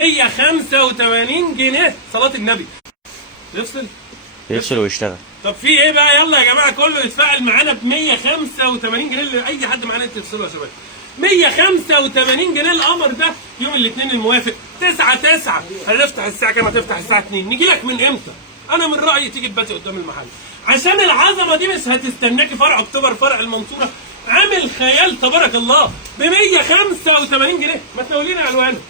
185 جنيه صلاة النبي. يفصل ويشتغل. طب في ايه بقى؟ يلا يا جماعه كله يتفاعل معانا ب 185 جنيه اللي اي حد معانا يتصلوا يا شباب. 185 جنيه القمر ده يوم الاثنين الموافق 9/9 هنفتح الساعه كام؟ هتفتح الساعه 2. نجي لك من امتى؟ انا من رايي تيجي تباتي قدام المحل عشان العظمه دي مش هتستناكي. فرع اكتوبر، فرع المنصوره، عامل خيال تبارك الله ب 185 جنيه. ما تناولينا الوانه،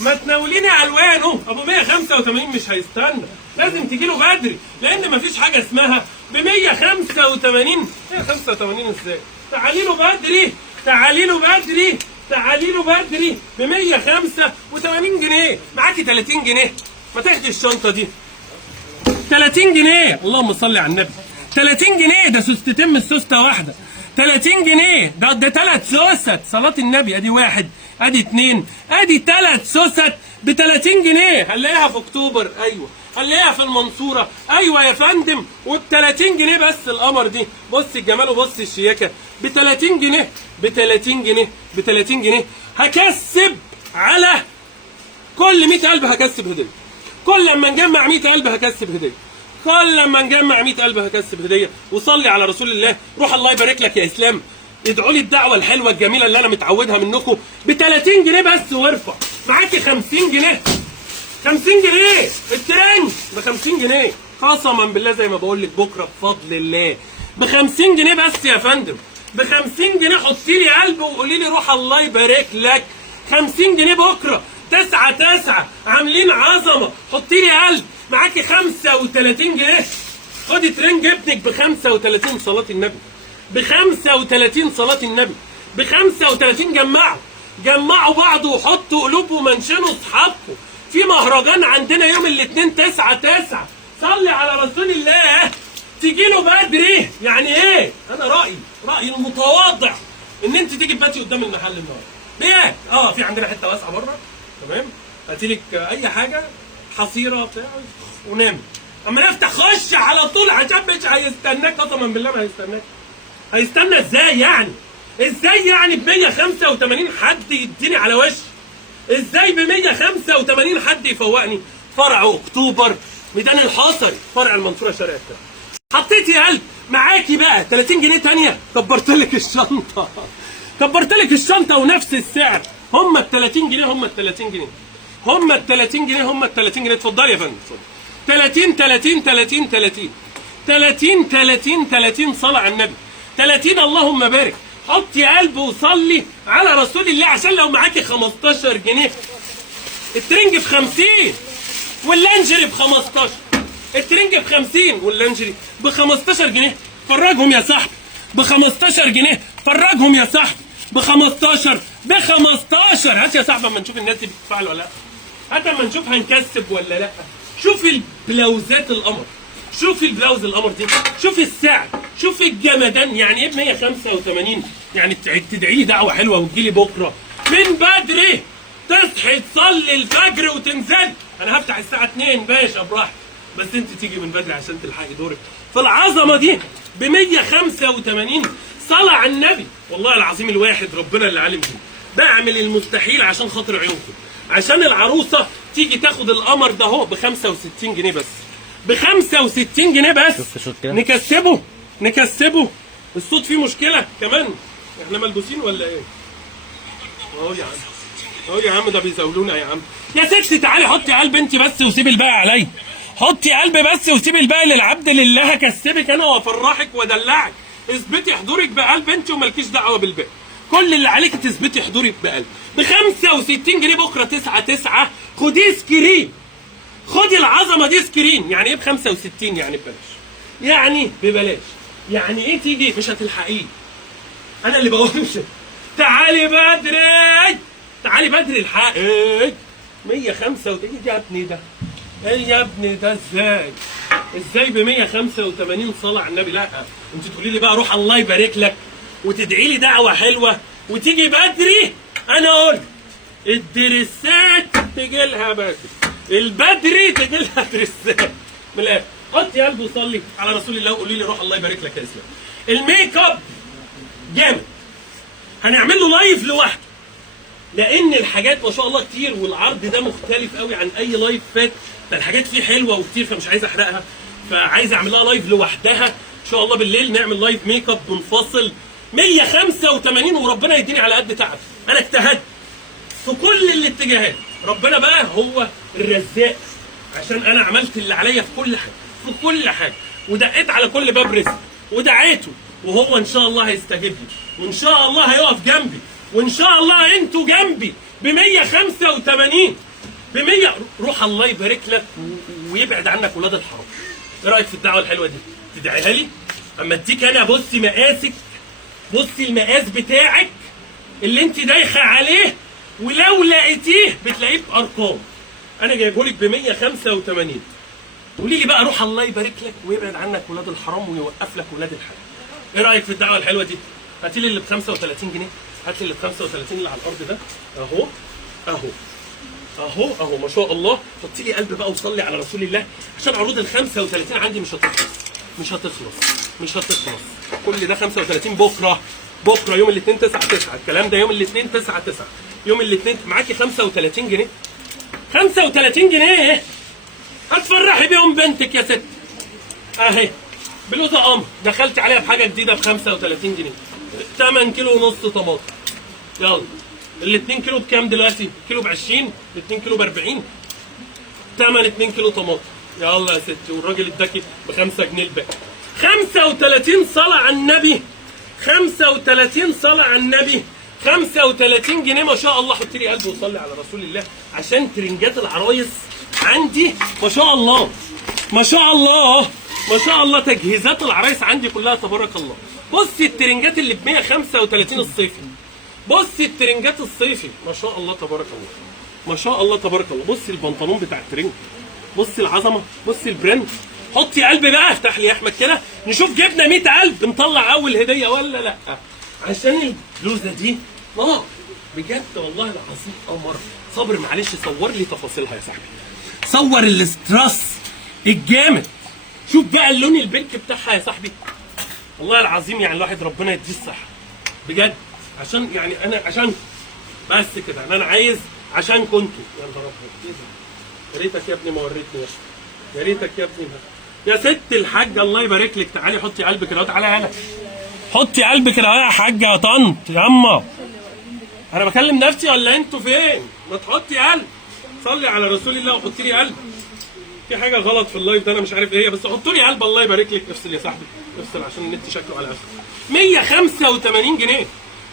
ما تناوليني الوانه. ابو 185 مش هيستنى، لازم تجي له بدري لان مفيش حاجه اسمها ب 185. 185 ازاي؟ تعالي له بدري، تعالي له بدري، تعالي له بدري ب 185 جنيه. معاكي 30 جنيه، ما تاخدي الشنطه دي 30 جنيه. اللهم صل على النبي. 30 جنيه ده سوستتين مش سوسته واحده. 30 جنيه ده 3 سوست صلاة النبي. ادي 1، ادي 2، ادي 3 سوست ب 30 جنيه. هنلاقيها في اكتوبر، ايوه. هنلاقيها في المنصوره، ايوه يا فندم. وب 30 جنيه بس القمر دي. بص الجمال وبص الشياكه. ب 30 جنيه، ب 30 جنيه، ب 30 جنيه. هكسب على كل 100 قلب هكسب هديه. كل لما نجمع 100 قلب هكسب هديه. كل لما نجمع 100 قلب هكسب هديه. وصلي على رسول الله. روح الله يبارك لك يا اسلام. ادعوا لي الدعوه الحلوه الجميله اللي انا متعودها منكم. ب 30 جنيه بس وارفع. معاكي 50 جنيه. 50 جنيه الترنج ب 50 جنيه قسما بالله زي ما بقول لك بكره بفضل الله. ب 50 جنيه بس يا فندم. ب 50 جنيه حطي لي قلب وقولي لي روح الله يبارك لك. 50 جنيه بكره 9/9 عاملين عظمه. حطي لي قلب. معاكي 35 جنيه. خدي ترنج ابنك ب 35 صلاه النبي. ب 35 صلاه النبي. ب 35 جمعوا بعض وحطوا قلوب ومنشنوا اصحابكم. في مهرجان عندنا يوم الاثنين 9/9. صلي على رسول الله. تيجي له بدري. يعني ايه؟ انا رايي المتواضع ان انت تيجي تباتي قدام المحل النهارده. ليه؟ في عندنا حته واسعه بره، تمام؟ هاتي لك اي حاجه، حصيره بتاع ونام. اما نفتح خش على طول عشان مش هيستناك. قسما بالله ما هيستناك. هيستنى ازاي يعني؟ ازاي يعني ب 185 حد يديني على وشي؟ ازاي ب 185 حد يفوقني؟ فرع اكتوبر، ميدان الحصري، فرع المنصوره، شارع التاني. حطيتي قلب. معاكي بقى 30 جنيه تانيه. كبرتلك الشنطه. كبرتلك الشنطه ونفس السعر. هم ال 30 جنيه، هم ال 30 جنيه، هم ال 30 جنيه، هم ال 30 جنيه. اتفضلي يا فندم. 30 30 30 30 30 30 30 صلاه على النبي. 30 اللهم بارك. حطي قلب وصلي على رسول الله عشان لو معاكي 15 جنيه. الترنج ب 50 واللانجري ب 15. الترنج ب 50 واللانجري ب 15 جنيه. فرجهم يا صاحبي ب 15 جنيه. فرجهم يا صاحبي ب 15. ب 15. هات يا صاحبي اما نشوف الناس دي بتتفاعل ولا لا. هات اما نشوف هنكسب ولا لا. شوفي البلاوزات القمر. شوفي البلاوز القمر دي. شوفي السعر. شوفي الجمدان. يعني ايه ب 185؟ يعني تدعي لي دعوه حلوه وتجيلي بكره من بدري. تصحي تصلي الفجر وتنزلي. انا هفتح الساعه 2 باشا براحتك، بس انت تيجي من بدري عشان تلحقي دورك في العظمه دي. ب 185 صلاه على النبي. والله العظيم الواحد ربنا اللي عالم بيه. بعمل المستحيل عشان خاطر عيونكم، عشان العروسه تيجي تاخد القمر ده اهو ب 65 جنيه بس. ب 65 جنيه بس. نكسبه. الصوت فيه مشكله كمان. احنا ملبوسين ولا ايه؟ اهو يا عم، اهو يا عم، ده بيزاولونا يا عم. يا ستي تعالي حطي قلب انت بس وسيبي الباقي عليا. حطي قلب بس وسيبي الباقي للعبد لله. هكسبك انا وافرحك وادلعك. اثبتي حضورك بقلب انت ومالكيش دعوه بالباقي. كل اللي عليك تثبتي حضورك بقلب. ب 65 جنيه بكره 9/9. خديه سكرين. خدي العظمه دي سكرين. يعني ايه ب 65؟ يعني ببلاش. يعني ببلاش. يعني ايه تيجي مش هتلحقيه؟ انا اللي بقول تعالي بدري، تعالي بدري الحقي. 185 يا ابني ده. ايه يا ابني ده؟ ازاي ب 185 صلاه على النبي؟ لا انت تقولي لي بقى روح الله يبارك لك وتدعي لي دعوه حلوه وتيجي بدري. انا قلت الدرسات تجي لها بدري، البدري تجي لها درسات. من الاخر حطي قلب وصلي على رسول الله وقولي لي روح الله يبارك لك يا اسلام. الميك اب جامد. هنعمل له لايف لوحده. لان الحاجات ما شاء الله كتير، والعرض ده مختلف قوي عن اي لايف فات، فالحاجات فيه حلوه وكتير، فمش عايز احرقها، فعايز اعمل لها لايف لوحدها ان شاء الله بالليل، نعمل لايف ميك اب منفصل. 185 وربنا يديني على قد تعب، انا اجتهدت في كل الاتجاهات، ربنا بقى هو الرزاق، عشان انا عملت اللي عليا في كل حاجه، في كل حاجه، ودقيت على كل باب رزق ودعيته، وهو ان شاء الله هيستجيب لي، وان شاء الله هيقف جنبي، وان شاء الله انتوا جنبي ب 185 ب 100. روح الله يبارك لك ويبعد عنك ولاد الحرام. ايه رايك في الدعوه الحلوه دي؟ تدعيها لي؟ اما اديك انا بصي مقاسك، بصي المقاس بتاعك اللي انت دايخه عليه، ولو لقيتيه بتلاقيه بارقام، انا جايبه لك ب 185. قولي لي بقى روح الله يبارك لك ويبعد عنك ولاد الحرام ويوقف لك ولاد الحلال. ايه رايك في الدعوه الحلوه دي؟ هاتي لي اللي ب 35 جنيه، هات لي اللي ب 35 اللي على الارض ده، اهو اهو اهو اهو ما شاء الله. حطي لي قلب بقى وصلي على رسول الله، عشان عروض ال 35 عندي مش هتخلص، مش هتخلص، مش هتخلص. كل ده 35 بكره، بكره يوم الاثنين 9/9، الكلام ده يوم الاثنين 9/9، يوم الاثنين معاكي 35 جنيه، 35 جنيه هتفرحي بيهم بنتك يا ست. اهي بلوزه قمر دخلت عليها بحاجه جديده ب 35 جنيه، 8 كيلو ونص طماطم. يلا ال 2 كيلو بكام دلوقتي؟ كيلو ب 20، ال 2 كيلو ب 40، تمن 2 كيلو طماطم. يلا يا ستي، والراجل اداكي ب 5 جنيه الباقي. 35 صلاة على النبي، 35 صلاة على النبي، 35 جنيه ما شاء الله. حط لي قلب وصلي على رسول الله، عشان ترنجات العرايس عندي ما شاء الله، ما شاء الله، ما شاء الله. تجهيزات العرايس عندي كلها تبارك الله. بصي الترنجات اللي ب 135 الصيفي، بصي الترنجات الصيفي ما شاء الله تبارك الله، ما شاء الله تبارك الله. بصي البنطلون بتاع الترنج، بصي العظمه، بصي البرنت. حطي قلب بقى، افتح لي يا احمد كده نشوف جبنا 100 قلب نطلع اول هديه ولا لا، عشان البلوزه دي بجد والله العظيم قمر. صبر معلش، صور لي تفاصيلها يا صاحبي، صور الاستراس الجامد. شوف بقى اللون البنك بتاعها يا صاحبي، والله العظيم يعني الواحد ربنا يديه الصحه بجد، عشان يعني انا عشان بس كده انا عايز عشان كنتوا. يا نهار ابيض، يا ريتك يا ابني ما وريتني، يا ريتك يا ابني. يا ست الحاجه الله يبارك لك، تعالي حطي قلب كده، تعالى هنا حطي قلب كده يا حاجه يا طنط يا اما. انا بكلم نفسي ولا انتوا فين؟ ما تحطي قلب، صلي على رسول الله وحطي لي قلب. في حاجه غلط في اللايف ده انا مش عارف ايه هي، بس حطوا لي قلب الله يبارك لك. افصل يا صاحبي، افصل عشان النت شكله على اخره. 185 جنيه،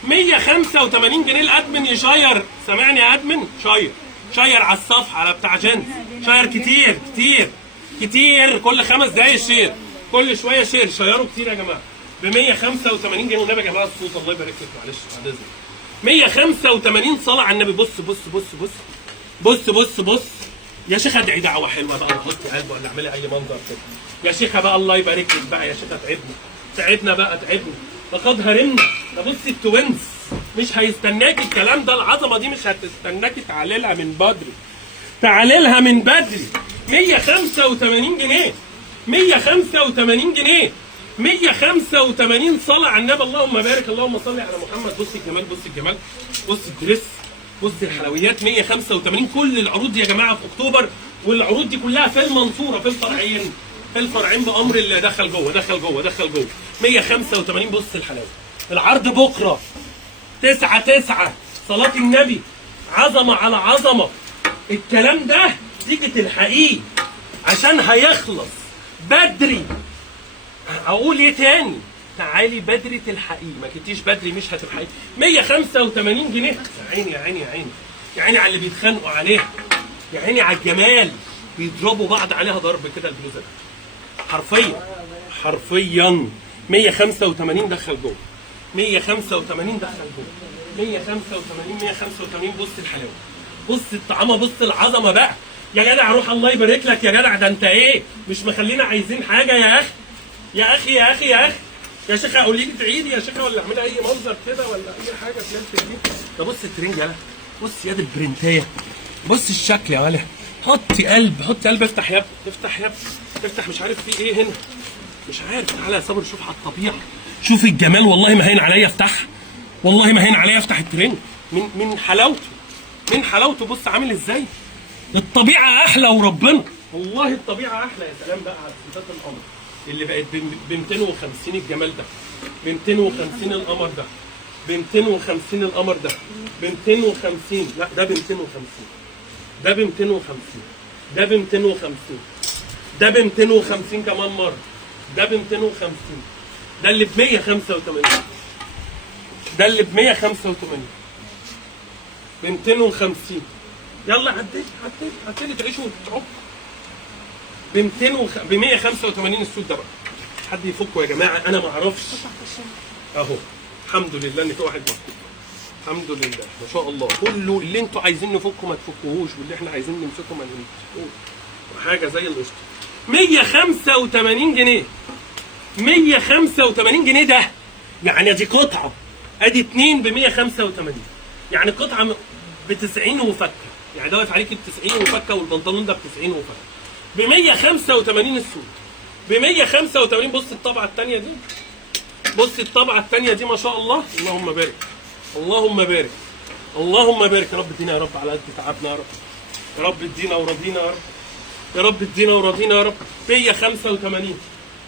185 جنيه الادمن يشير. سامعني يا ادمن؟ شير على الصفحه على بتاع جنس، شير كتير كتير كتير، كل 5 دقايق شير، كل شويه شير، شيروا كتير يا جماعه. ب 185 جنيه والنبي يا جماعه الصوت الله يبارك لك، معلش بعد اذنك. 185 صلاه على النبي. بص بص بص بص بص بص بص يا شيخه، ادعي دعوه حلوه بقى وحطي قلب ولا اعملي اي منظر كده يا شيخه بقى، الله يبارك لك بقى يا شيخه. تعبنا بقى، تعبنا لقد هرمنا. ده بصي التوينز مش هيستناكي الكلام ده، العظمه دي مش هتستناكي، تعالي لها من بدري، تعالي لها من بدري. 185 جنيه، 185 جنيه، 185 صلاه على النبي. اللهم بارك، اللهم صل على محمد. بصي الجمال، بصي الجمال، بصي الدريس، بصي الحلويات. 185 كل العروض دي يا جماعه في اكتوبر، والعروض دي كلها في المنصوره في الفرعين، في الفرعين بامر الله. دخل جوه دخل جوه دخل جوه. 185. بص الحلاوه. العرض بكره 9/9 صلاه النبي، عظمه على عظمه. الكلام ده تيجي تلحقيه عشان هيخلص بدري. اقول ايه تاني؟ تعالي بدري تلحقيه، ما جيتيش بدري مش هتلحقيه. 185 جنيه. يا عيني يا عيني يا عيني يا عيني على اللي بيتخانقوا عليها، يا عيني على الجمال، بيضربوا بعض عليها ضرب كده البلوزه دي حرفيا حرفيا. 185 دخل جوه، 185 دخل جوه، 185 185. بص الحلاوه، بص الطعامه، بص العظمه بقى يا جدع. روح الله يبارك لك يا جدع، ده انت ايه مش مخلينا عايزين حاجه يا اخي يا اخي يا اخي يا اخي يا شيخه. قولي لي تعيدي يا شيخه، ولا اعملي اي منظر كده ولا اي حاجه تنزل دي. ده بص الترنج يالا، بص يد البرنتيه، بص الشكل يا ولا. حطي قلب، حطي قلب. افتح يا ابني، افتح يا ابني، افتح. مش عارف في ايه هنا، مش عارف. تعالى يا صابر شوف على الطبيعه، شوف الجمال. والله ما هين عليا افتح، والله ما هين عليا افتح الترنج. من حلاوته، من حلاوته. بص عامل ازاي، الطبيعه احلى وربنا، والله الطبيعه احلى. يا سلام بقى على سيدات القمر اللي بقت ب 250 الجمال ده، ب 250 القمر ده، ب 250 القمر ده، ب 250. لا ده ب 250، ده ب 250، ده ب 250، ده ب 250 كمان مره، ده ب 250، ده اللي ب 185، ده اللي ب 185، ب 250. يلا عديت تعيشوا وتتعبوا. ب 185 السود ده بقى. حد يفكه يا جماعه، انا ما اعرفش. اهو الحمد لله ان في واحد بقى. الحمد لله ما شاء الله. كله اللي انتوا عايزين نفكه ما تفكوهوش، واللي احنا عايزين نمسكه ما نمسكوش. حاجه زي القشطه. 185 جنيه، 185 جنيه ده يعني دي قطعه، ادي 2 ب 185، يعني قطعه ب 90 وفكه، يعني ده واقف عليك ب 90 وفكه، والبنطلون ده ب 90 وفكه، ب 185 السود، ب 185. بص الطبعه الثانيه دي، بص الطبعه الثانيه دي ما شاء الله. اللهم بارك، اللهم بارك، اللهم بارك. يا رب ادينا يا رب على قد تعبنا يا رب، يا رب ادينا ورضينا يا رب، يا رب ادينا ورضينا يا رب. 185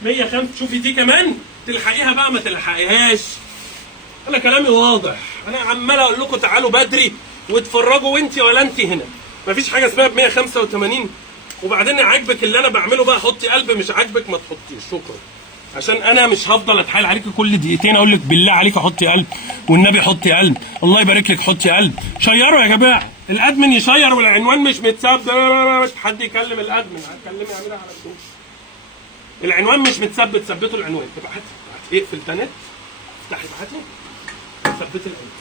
105. شوفي دي كمان تلحقيها بقى ما تلحقيهاش، انا كلامي واضح. انا عمال اقول لكم تعالوا بدري واتفرجوا، وانت ولا انت هنا. مفيش حاجه اسمها ب 185. وبعدين عاجبك اللي انا بعمله بقى حطي قلب، مش عاجبك ما تحطيش. شكرا. عشان انا مش هفضل اتحايل عليكي كل دقيقتين اقول لك بالله عليك حطي قلب، والنبي حطي قلب، الله يبارك لك حطي قلب. شيروا يا جماعه، الادمن يشير والعنوان مش متثبت. حد يكلم الادمن، هتكلمي اعملها على طول. العنوان مش متثبت، ثبتوا العنوان. ابعتي اقفل تاني، افتحي ابعتي، ثبتي العنوان.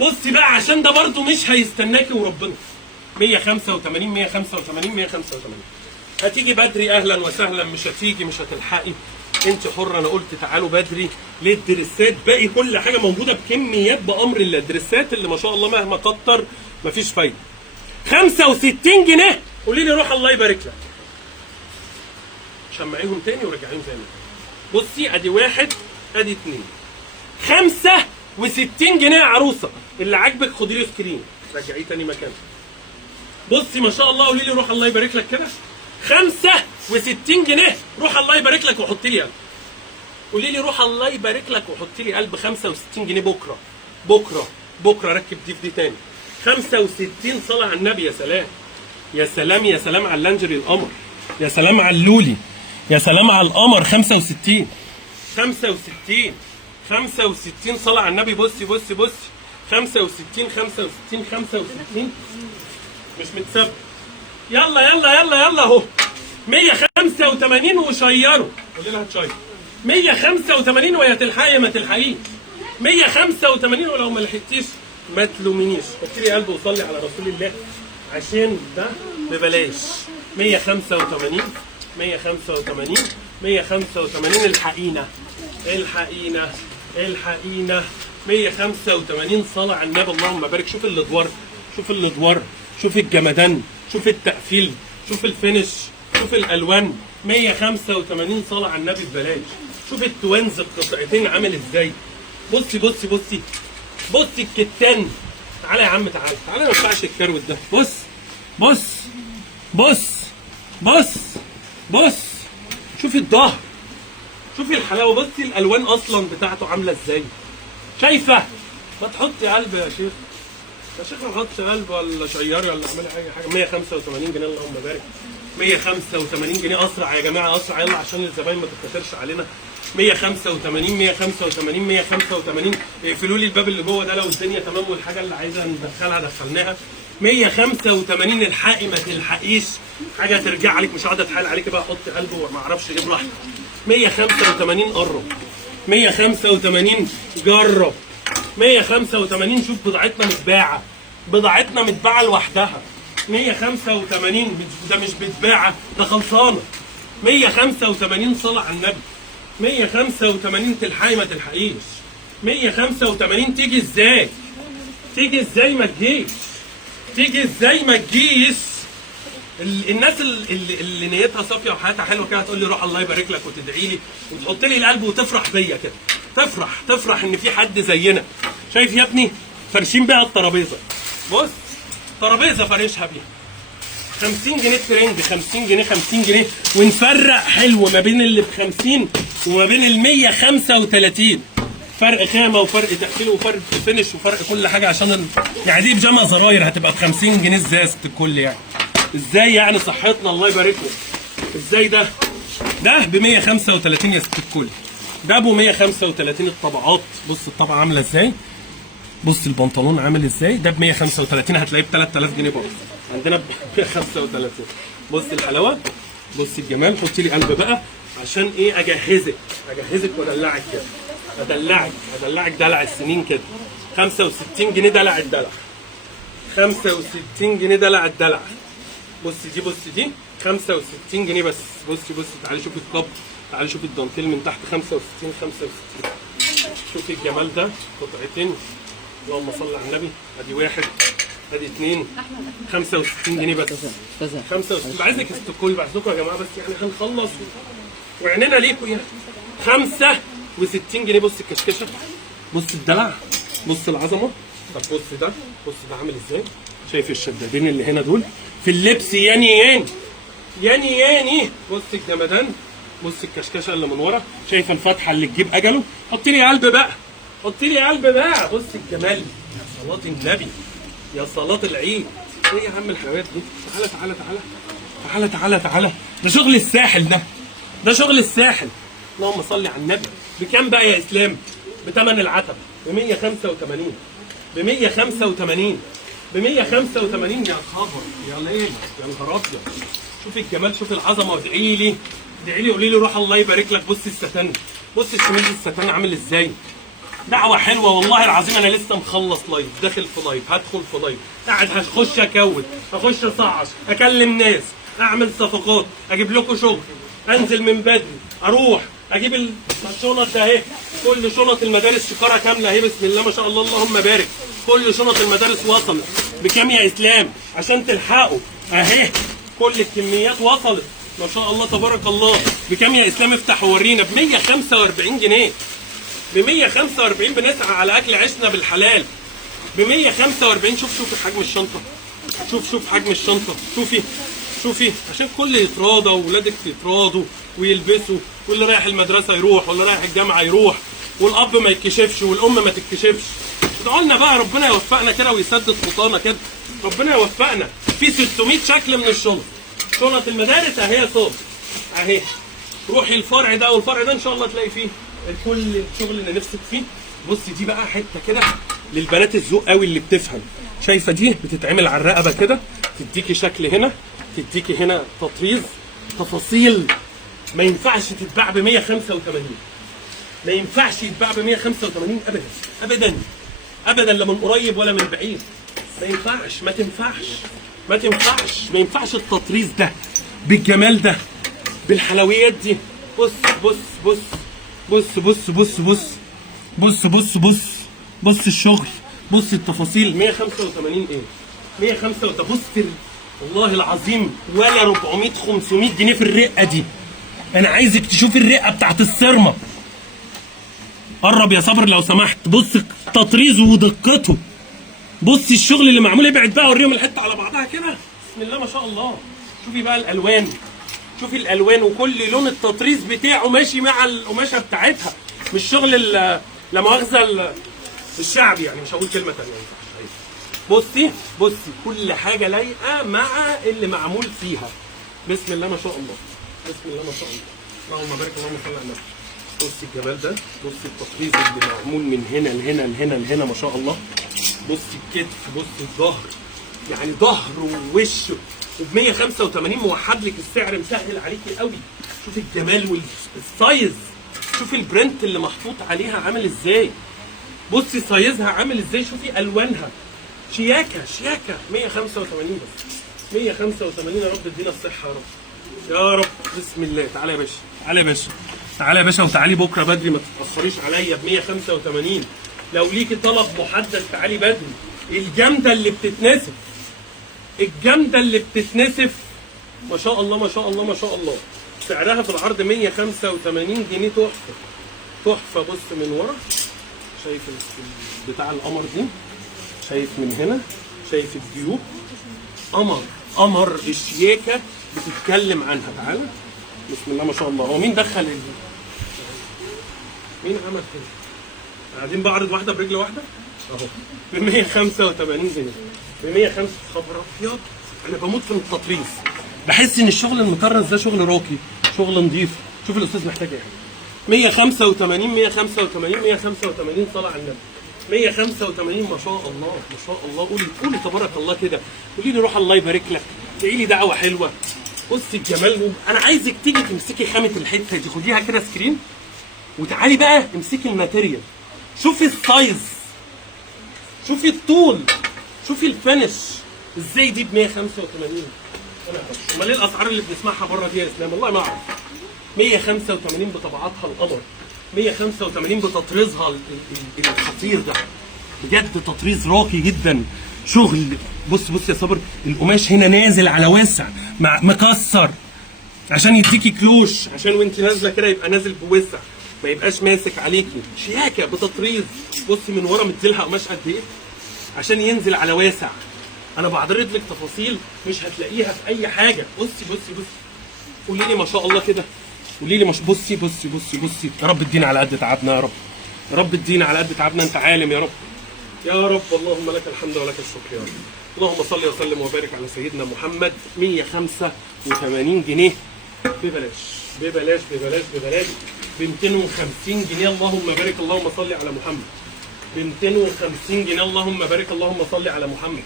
بصي بقى عشان ده برضو مش هيستناكي وربنا. 185 185 185. هتيجي بدري اهلا وسهلا، مش هتيجي مش هتلحقي، انت حره. انا قلت تعالوا بدري ليه؟ الدريسات باقي كل حاجه موجوده بكميات بامر الله. الدريسات اللي ما شاء الله مهما كتر مفيش فايده. 65 جنيه. قولي لي روح الله يبارك لك. شمعيهم تاني ورجعيهم تاني. بصي ادي واحد ادي اتنين. 65 جنيه يا عروسه، اللي عاجبك خدي له سكرين رجعيه تاني مكانه. بصي ما شاء الله. قولي لي روح الله يبارك لك كده. 65 جنيه. روح الله يبارك لك وحطي لي قلب. قولي لي روح الله يبارك لك وحطي لي قلب. 65 جنيه بكره، بكره ركب دي في دي تاني. 65 صلاه على النبي. يا سلام يا سلام يا سلام على اللانجري القمر، يا سلام على اللولي، يا سلام على القمر. 65 65 صلاه على النبي. بصي 65 مش متثبت. يلا اهو 185 وشيروا. قولي لها تشير 185 ويا تلحقي ما تلحقيش. 185 ولو ما لحقتيش ما تلومينيش. حطي لي قلب وصلي على رسول الله عشان ده ببلاش. 185 الحقينا 185 صلاة على النبي اللهم بارك. شوف الادوار، شوف الجمدان، شوف التقفيل، شوف الفينش، شوف الالوان. 185 صلاة على النبي ببلاش. شوف التوانز القطعتين عامل ازاي. بصي الكتان. تعالى يا عم تعالى ما ينفعش الكروت ده. بص شوفي الظهر، شوفي الحلاوه. بصي الالوان اصلا بتاعته عامله ازاي. شايفه؟ ما تحطي قلب يا شيخ، يا شيخ ما تحطش قلب ولا شيري ولا اعملي اي حاجه. 185 جنيه اللهم بارك. 185 جنيه. اسرع يا جماعه اسرع يلا عشان الزباين ما تتكسرش علينا. 185 اقفلوا لي الباب اللي جوه ده لو الدنيا تمام والحاجه اللي عايزه ندخلها دخلناها. 185 الحقي ما تلحقيش حاجه ترجع عليك. مش هقعد اتحايل عليك بقى حطي قلب وما اعرفش ايه براحتك. 185 قرب، 185 جرب، 185. شوف بضاعتنا متباعه لوحدها. 185 ده مش متباعه ده خلصانه. 185 صلاه على النبي. 185 تلحقي ما تلحقيش. 185 تيجي ازاي ما تجيش. الناس اللي نيتها صافيه وحياتها حلوه كده هتقول لي روح الله يبارك لك وتدعي لي وتحط لي القلب وتفرح بيا كده. تفرح ان في حد زينا. شايف يا ابني فارشين بيها الترابيزه. بص ترابيزه فارشها بيها 50 جنيه ترند، 50 جنيه 50 جنيه، ونفرق حلو ما بين اللي ب 50 وما بين ال 135. فرق خامه وفرق تقفيل وفرق فينش وفرق كل حاجه عشان يعني دي بيجامه زراير هتبقى ب 50 جنيه ازاي يا ست الكل يعني؟ ازاي يعني صحتنا الله يبارك له؟ ازاي ده؟ ده ب 135 يا ست الكل. ده ابو 135 الطبعات. بص الطبعه عامله ازاي؟ بص البنطلون عامل ازاي؟ ده ب 135 هتلاقيه ب 3000 جنيه برضه. عندنا ب 135. بص الحلاوه، بص الجمال. حطي لي قلب بقى عشان ايه؟ اجهزك وادلعك كده. ادلعك دلع السنين كده. 65 جنيه دلع الدلع. 65 جنيه دلع الدلع. بص دي 65 جنيه بس. بص تعالي شوفي الكب، تعالي شوفي الدانتيل من تحت 65. شوفي الجمال ده قطعتين. اللهم صل على النبي. ادي واحد ادي اثنين. 65 جنيه بس. 65. بعزك استكوي بعزكم يا جماعه بس يعني هنخلص وعيننا ليكم يعني. 65 جنيه. بص الكشكشه، بص الدلع، بص العظمه. طب بص ده عامل ازاي؟ شايف الشدادين اللي هنا دول في اللبس ياني. بص الجمدان، بص الكشكشه اللي من ورا. شايف الفتحه اللي تجيب اجله؟ حطي لي قلب بقى. بص الجمال. يا صلاه النبي، يا صلاه العيد. ايه يا عم الحلويات دي؟ تعالى. ده شغل الساحل ده شغل الساحل. اللهم صل على النبي. بكام بقى يا اسلام؟ بثمن العتبه ب 185. ب 185 يا خبر يا ليل يا نهار ابيض. شوفي الجمال، شوفي العظمه. وادعي لي قولي لي روح الله يبارك لك. بص الستان، بص الشميز الستان عامل ازاي. دعوه حلوه والله العظيم. انا لسه مخلص لايف، داخل في لايف، هدخل في لايف، قاعد هخش اكود، هخش اصعص، اكلم ناس، اعمل صفقات، اجيب لكم شغل، انزل من بدري، اروح اجيب الشنط ده اهي. كل شنط المدارس شكاره كامله اهي. بسم الله ما شاء الله اللهم بارك. كل شنط المدارس وصلت. بكام يا اسلام عشان تلحقوا اهي؟ كل الكميات وصلت ما شاء الله تبارك الله. بكام يا اسلام؟ افتح وورينا. ب 145 جنيه. ب 145 بنسعى على اكل عيشنا بالحلال. ب 145. شوف حجم الشنطه. شوف حجم الشنطه. شوفي عشان كل يتراضى واولادك يتراضوا ويلبسوا، واللي رايح المدرسه يروح واللي رايح الجامعه يروح، والاب ما يتكشفش والام ما تتكشفش. ادعوا لنا بقى ربنا يوفقنا كده ويسدد خطانا كده. ربنا يوفقنا. في 600 شكل من الشنط. شنط المدارس اهي صوب اهي. روحي الفرع ده والفرع ده ان شاء الله تلاقي فيه كل الشغل اللي نفسك فيه. بصي دي بقى حته كده للبنات الذوق قوي اللي بتفهم. شايفه دي بتتعمل على الرقبه كده، تديكي شكل هنا، تديكي هنا تطريز، تفاصيل. ما ينفعش تتباع ب 185. ما ينفعش يتباع ب 185 ابدا لا من قريب ولا من بعيد. ما ينفعش التطريز ده بالجمال ده بالحلويات دي. بص الشغل، بص التفاصيل. 185 ايه؟ 185. بص والله العظيم ولا 400 500 جنيه في الرقه دي. انا عايزك تشوف الرقه بتاعت الصرمه. قرب يا صبر لو سمحت. بص تطريزه ودقته. بص الشغل اللي معمول. ابعد بقى وريهم الحته على بعضها كده. بسم الله ما شاء الله. شوفي بقى الالوان، شوفي الالوان، وكل لون التطريز بتاعه ماشي مع القماشه بتاعتها. مش شغل لا مؤاخذه الشعبي يعني. مش هقول كلمه ثانيه. بصي كل حاجه لايقه مع اللي معمول فيها. بسم الله ما شاء الله. اللهم بارك اللهم صل على النبي. بصي الجمال ده. بصي التطريز اللي معمول من هنا لهنا ما شاء الله. بصي الكتف، بصي الظهر، يعني ظهر ووش. وب 185 موحد لك السعر، مسهل عليكي قوي. شوفي الجمال والسايز. شوفي البرنت اللي محطوط عليها عامل ازاي. بصي سايزها عامل ازاي. شوفي الوانها شياكه 185 بس. 185 يا رب ادينا الصحه يا رب. بسم الله. تعالى يا باشا وتعالي بكره بدري، ما تتاخريش عليا. ب 185 لو ليكي طلب محدد تعالي بدري. الجامده اللي بتتنسف ما شاء الله. سعرها في العرض 185 جنيه. تحفه. بص من ورا، شايف بتاع القمر دي. شايف من هنا، شايف الديوب، قمر الشياكه بتتكلم عنها. تعالى بسم الله ما شاء الله. هو مين دخل مين عمل كده؟ قاعدين بعرض واحده برجل واحده اهو ب 185 جنيه. ب 105. خبر ابيض، انا بموت في التطريز، بحس ان الشغل المطرز ده شغل راقي، شغل نظيف. شوف الاستاذ محتاج ايه. 185 185 185 صلاه على النبي. 185 ما شاء الله ما شاء الله. قولي تبارك الله كده، قولي لي روح الله يبارك لك، ادعي لي دعوه حلوه. بصي الجمال. انا عايزك تيجي تمسكي خامه الحته دي، خديها كده سكرين وتعالي بقى امسكي الماتيريال، شوفي السايز، شوفي الطول، شوفي الفينش ازاي دي ب 185. انا اعرف امال ايه الاسعار اللي بنسمعها بره دي يا اسلام؟ والله ما اعرف. 185 بطبعاتها القمر، 185 بتطريزها الخطير ده، بجد تطريز راقي جدا. شغل بص يا صابر، القماش هنا نازل على واسع مكسر عشان يديكي كلوش، عشان وانت نازله كده يبقى نازل بوسع، ما يبقاش ماسك عليكي. شياكه بتطريز. بصي من ورا مديلها قماش قد ايه عشان ينزل على واسع. انا بعرض لك تفاصيل مش هتلاقيها في اي حاجه. بصي قولي لي ما شاء الله كده، قولي لي بصي يا رب ادينا على قد تعبنا، يا رب يا رب ادينا على قد تعبنا، انت عالم يا رب يا رب. اللهم لك الحمد ولك الشكر يا رب. اللهم صل وسلم وبارك على سيدنا محمد. 185 جنيه ببلاش ببلاش ببلاش ببلاش. ب 250 جنيه اللهم بارك، اللهم صل على محمد. ب 250 جنيه اللهم بارك، اللهم صل على محمد.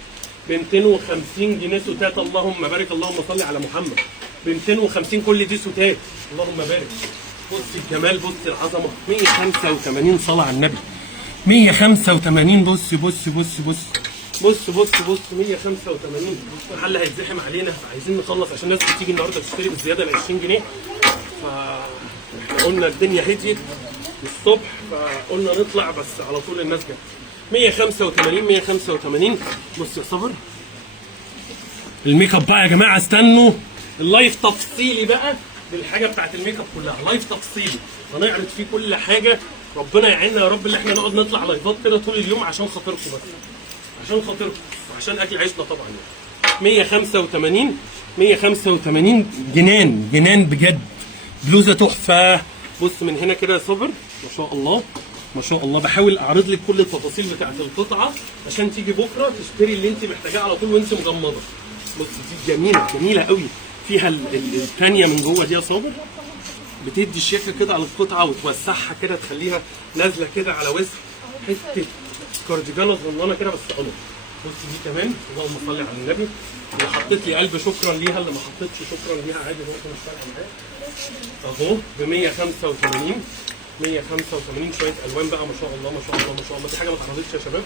ب 250 جنيه ستات، اللهم بارك، اللهم صل على محمد. ب 250 كل دي ستات، اللهم بارك. بص الجمال، بص العظمه. 185 صلاه على النبي. 185. بص 185. المحل هيتزحم علينا، فعايزين نخلص عشان الناس بتيجي النهارده تشتري بالزياده ال 20 جنيه. فاحنا قلنا الدنيا هديت الصبح، فقلنا نطلع بس على طول الناس جت. 185. بص يا صبر الميك اب بقى يا جماعه، استنوا اللايف تفصيلي بقى بالحاجه بتاعت الميك اب كلها، لايف تفصيلي هنعرض فيه كل حاجه. ربنا يعيننا يا رب اللي احنا نقعد نطلع لايفات كده طول اليوم عشان خاطركم بس، عشان خاطركم وعشان اكل عيشنا طبعا يعني. 185 جنان بجد. بلوزه تحفه. بص من هنا كده يا صابر ما شاء الله ما شاء الله. بحاول اعرض لك كل التفاصيل بتاعت القطعه عشان تيجي بكره تشتري اللي انت محتاجاه على طول وانت مغمضه. بص دي جميله قوي. فيها الثانيه من جوه دي يا صابر، بتدي الشياكه كده على القطعه وتوسعها كده، تخليها نازله كده على وسع حته كارديجانه صغننه كده بس قمر. بص دي كمان، اللهم صل على النبي. اللي حطيت لي قلب شكرا ليها، اللي ما حطيتش شكرا ليها عادي ممكن مش فارقه معايا. اهو ب 185 شويه الوان بقى ما شاء الله ما شاء الله ما شاء الله. دي حاجه ما اتعرضتش يا شباب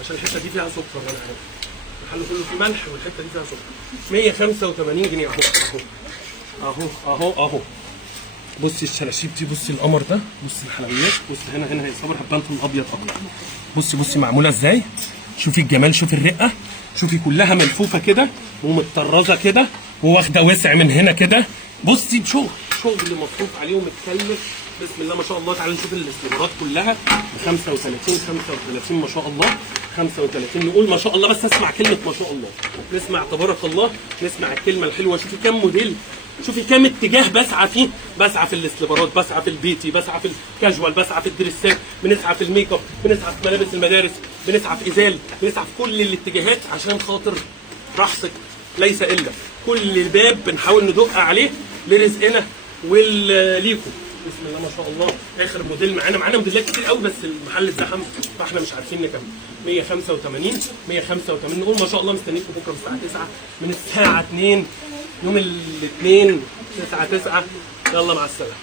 عشان الحته دي فيها سكر، وانا عارف المحل كله فيه ملح والحته دي فيها سكر. 185 جنيه اهو. بصي الشلاشيب دي، بصي القمر ده، بصي الحلويات، بصي هنا هي صبر حبانته الابيض اكتر. بصي معموله ازاي، شوفي الجمال، شوفي الرقه، شوفي كلها ملفوفه كده ومتطرزه كده وواخده وسع من هنا كده. بصي شغل مصروف عليه ومتكلف بسم الله ما شاء الله. تعالوا نشوف الاستيرادات كلها ب 35 ما شاء الله. 35 نقول ما شاء الله، بس اسمع كلمه ما شاء الله، نسمع تبارك الله، نسمع الكلمه الحلوه. شوفي كام موديل، شوفي كام اتجاه بسعى فيه. بسعى في الاستيرادات، بسعى في البيتي، بسعى في الكاجوال، بسعى في الدريسات، بنسعى في الميك اب، بنسعى في ملابس المدارس، بنسعى في ازال، بنسعى في كل الاتجاهات عشان خاطر راحتك ليس الا. كل باب بنحاول ندق عليه لرزقنا وليكم. بسم الله ما شاء الله. اخر موديل معانا موديلات كتير قوي بس المحل اتزحم فاحنا مش عارفين نكمل. 185 نقول ما شاء الله. مستنيكم بكره الساعه 9 من الساعه 2 يوم الاثنين 9. يلا مع السلامه.